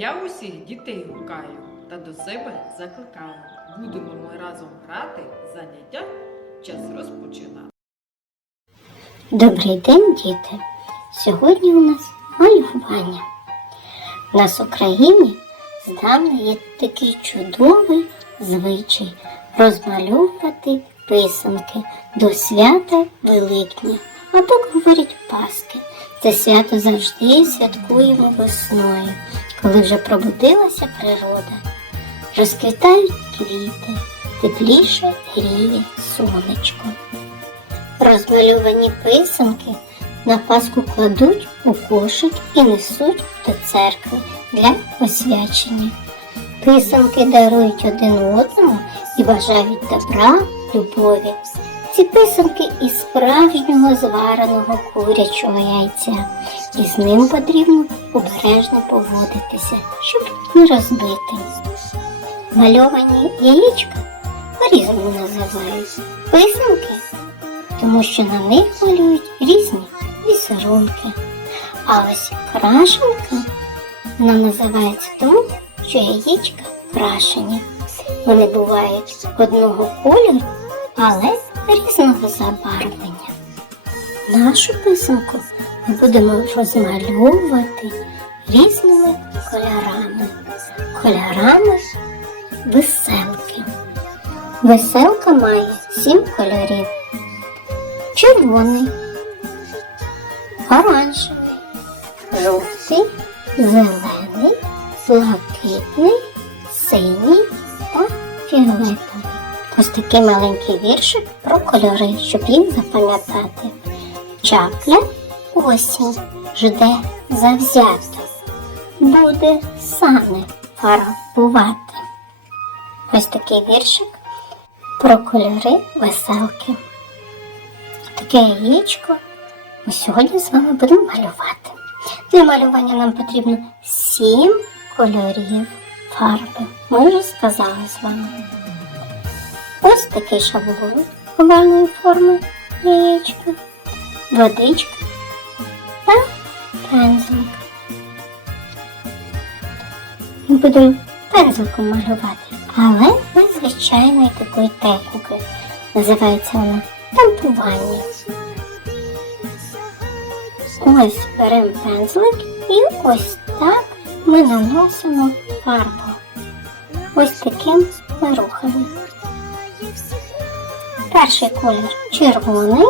Я усіх дітей гукаю та до себе закликаю. Будемо ми разом грати, заняття час розпочинати. Добрий день, діти! Сьогодні у нас малювання. У нас в Україні здавна є такий чудовий звичай розмальовувати писанки до свята Великдня, або говорять Пасхи. Це свято завжди святкуємо весною, коли вже пробудилася природа. Розквітають квіти, тепліше гріє сонечко. Розмальовані писанки на Пасху кладуть у кошик і несуть до церкви для освячення. Писанки дарують один одному і бажають добра, любові. Ці писанки із справжнього звареного курячого яйця, і з ним потрібно обережно поводитися, щоб не розбити. Мальовані яєчка по-різному називають писанки тому що на них малюють різні візерунки. А ось крашенка вона називається тому, що яєчка крашені. Вони бувають одного кольору, але різного забарвлення. Нашу писанку ми будемо розмальовувати різними кольорами. Кольорами веселки. Веселка має сім кольорів червоний, оранжевий, жовтий, зелений, блакитний, синій та фіолетовий. Ось такий маленький віршик про кольори, щоб їх запам'ятати. Чапля осінь жде завзято, буде саме фарбувати. Ось такий віршик про кольори веселки. Таке яєчко ми сьогодні з вами будемо малювати. Для малювання нам потрібно сім кольорів фарби. Ми вже сказали з вами. Ось такий шаблон овальної форми яєчка, водичка та пензлик. Ми будемо пензликом малювати, але незвичайною такою технікою. Називається вона тампування. Ось беремо пензлик і ось так ми наносимо фарбу. Ось таким ми рухами. Перший колір червоний,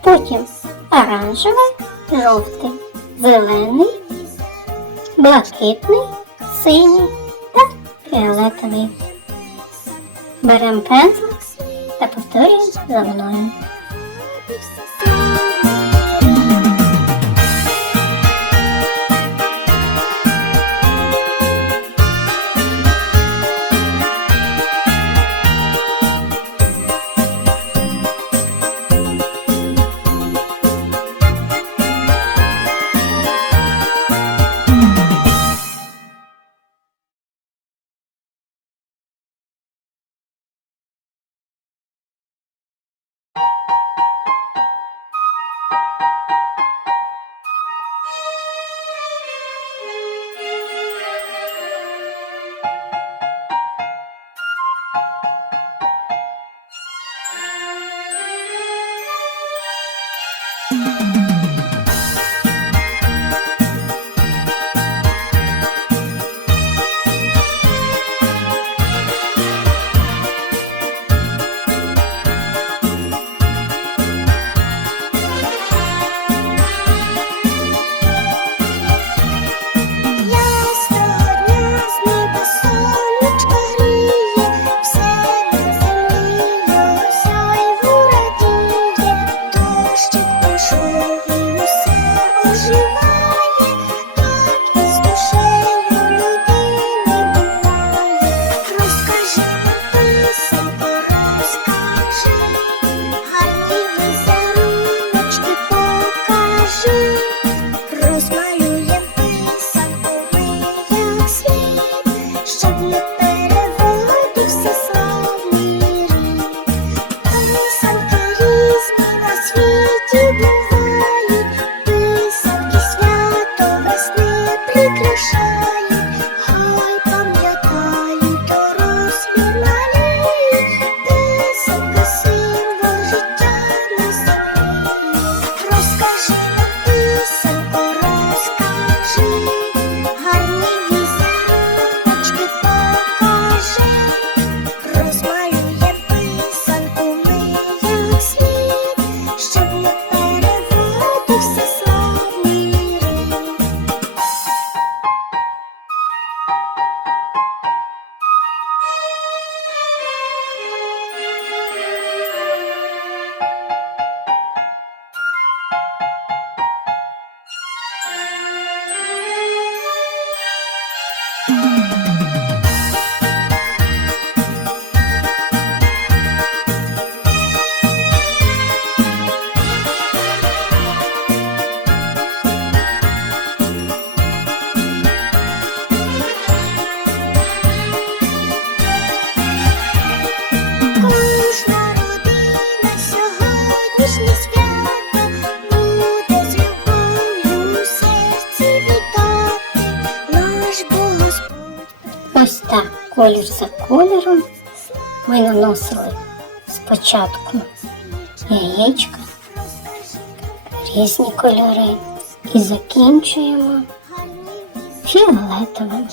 потім оранжевий, жовтий, зелений, блакитний, синій та фіолетовий. Беремо пензлик та повторюємо за мною. Колір за кольором ми наносили спочатку яєчка, різні кольори і закінчуємо фіолетовим.